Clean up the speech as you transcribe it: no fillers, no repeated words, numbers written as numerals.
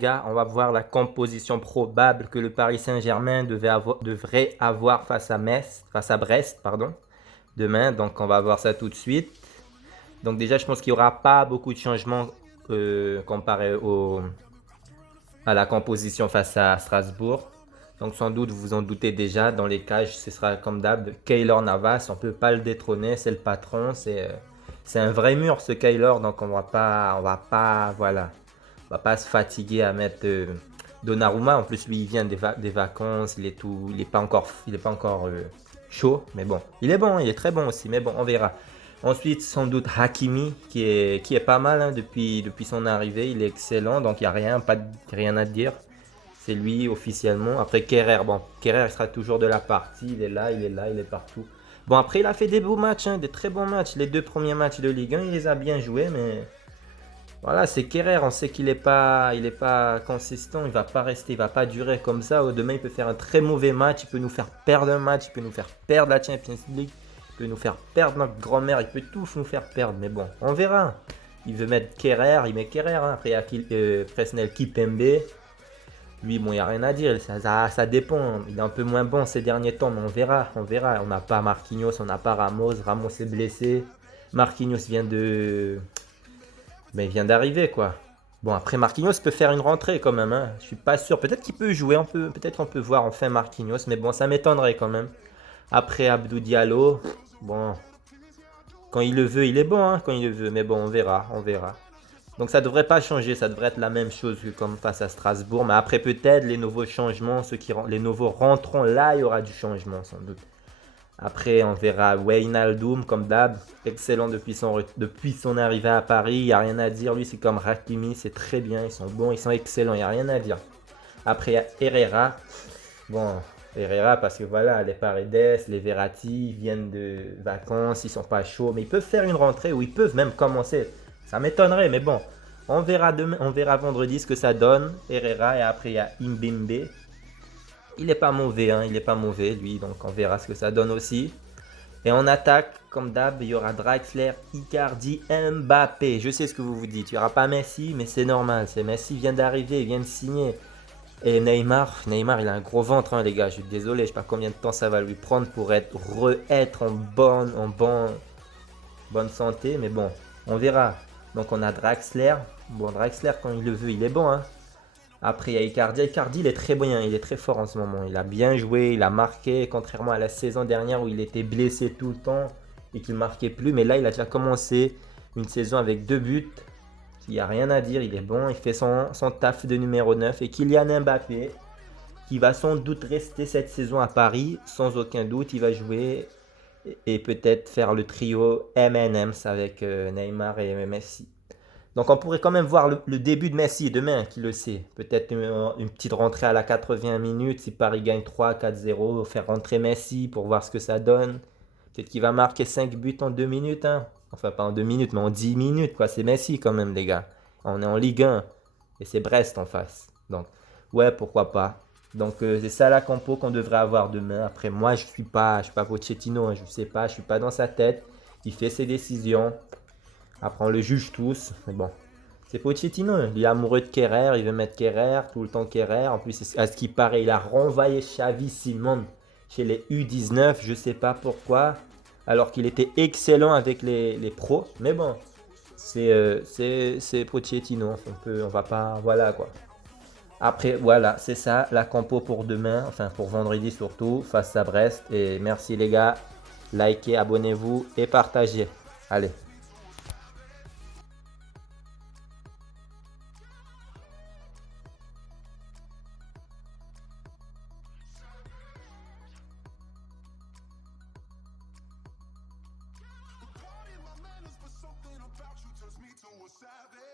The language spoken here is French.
gars, on va voir la composition probable que le Paris Saint-Germain devrait avoir face à Brest, pardon, demain. Donc on va voir ça tout de suite. Donc déjà, je pense qu'il n'y aura pas beaucoup de changements comparé à la composition face à Strasbourg. Donc sans doute, vous vous en doutez déjà, dans les cages, ce sera comme d'hab, Keylor Navas, on ne peut pas le détrôner, c'est le patron, c'est un vrai mur ce Keylor, donc voilà, on va pas se fatiguer à mettre Donnarumma. En plus, lui, il vient des vacances, il est pas encore chaud, mais bon, il est bon, il est très bon aussi, mais bon, on verra. Ensuite, sans doute Hakimi, qui est pas mal hein, depuis son arrivée. Il est excellent, donc il n'y a rien à dire. C'est lui officiellement. Après Kerrer, bon, Kerrer il sera toujours de la partie. Il est partout. Bon, après, il a fait des beaux matchs, hein, des très bons matchs. Les deux premiers matchs de Ligue 1, il les a bien joués, mais voilà, c'est Kerrer. On sait qu'il est pas consistant. Il va pas rester, il va pas durer comme ça. Demain, il peut faire un très mauvais match. Il peut nous faire perdre un match. Il peut nous faire perdre la Champions League. Il peut nous faire perdre notre grand-mère. Il peut tous nous faire perdre. Mais bon, on verra. Il veut mettre Kerrer. Il met Kerrer. Hein. Après, il y a Presnel Kipembe. Lui, bon, il n'y a rien à dire. Ça dépend. Il est un peu moins bon ces derniers temps, mais on verra. On verra. On n'a pas Marquinhos, on n'a pas Ramos. Ramos est blessé. Marquinhos il vient d'arriver, quoi. Bon, après, Marquinhos peut faire une rentrée quand même. Hein. Je suis pas sûr. Peut-être qu'il peut jouer. Peut-être qu'on peut voir enfin Marquinhos. Mais bon, ça m'étonnerait quand même. Après, Abdou Diallo. Bon, quand il le veut, il est bon. Hein, quand il le veut. Mais bon, on verra. On verra. Donc ça devrait pas changer, ça devrait être la même chose que comme face à Strasbourg. Mais après peut-être les nouveaux changements, les nouveaux rentrants, là il y aura du changement sans doute. Après on verra Wijnaldum comme d'hab, excellent depuis son arrivée à Paris, il n'y a rien à dire. Lui c'est comme Hakimi, c'est très bien, ils sont bons, ils sont excellents, il n'y a rien à dire. Après il y a Herrera. Bon, Herrera parce que voilà, les Paredes, les Verratti viennent de vacances, ils sont pas chauds, mais ils peuvent faire une rentrée ou ils peuvent même commencer. Ça m'étonnerait, mais bon, on verra demain, on verra vendredi ce que ça donne. Herrera et après il y a Imbembe. Il est pas mauvais, hein, il est pas mauvais lui, donc on verra ce que ça donne aussi. Et en attaque, comme d'hab, il y aura Draxler, Icardi, Mbappé. Je sais ce que vous vous dites, il n'y aura pas Messi, mais c'est normal. C'est Messi vient d'arriver, il vient de signer. Et Neymar, il a un gros ventre, hein, les gars. Je suis désolé, je sais pas combien de temps ça va lui prendre pour être bonne santé, mais bon, on verra. Donc on a Draxler. Bon, Draxler, quand il le veut, il est bon. Hein. Après, il y a Icardi. Icardi, il est très bien, il est très fort en ce moment. Il a bien joué, il a marqué, contrairement à la saison dernière où il était blessé tout le temps et qu'il marquait plus. Mais là, il a déjà commencé une saison avec 2 buts. Il n'y a rien à dire, il est bon, il fait son taf de numéro 9. Et Kylian Mbappé, qui va sans doute rester cette saison à Paris, sans aucun doute, il va jouer et peut-être faire le trio M&M's avec Neymar et Messi. Donc on pourrait quand même voir le début de Messi demain, qui le sait. Peut-être une petite rentrée à la 80 minutes, si Paris gagne 3-4-0, faire rentrer Messi pour voir ce que ça donne. Peut-être qu'il va marquer 5 buts en 2 minutes. Hein. Enfin, pas en 2 minutes, mais en 10 minutes. Quoi. C'est Messi quand même, les gars. On est en Ligue 1 et c'est Brest en face. Donc, ouais, pourquoi pas. Donc, c'est ça la compo qu'on devrait avoir demain. Après, moi, je suis pas Pochettino. Hein, je sais pas, je suis pas dans sa tête. Il fait ses décisions. Après, on le juge tous. Mais bon, c'est Pochettino. Il est amoureux de Kerrer. Il veut mettre Kerrer tout le temps Kerrer. En plus, à ce qui paraît, il a renvoyé Xavi Simon chez les U19. Je sais pas pourquoi. Alors qu'il était excellent avec les pros. Mais bon, c'est Pochettino. On va pas. Voilà quoi. Après, voilà, c'est ça la compo pour demain. Enfin, pour vendredi surtout, face à Brest. Et merci les gars. Likez, abonnez-vous et partagez. Allez. My manners, but something about you turns me to a savage.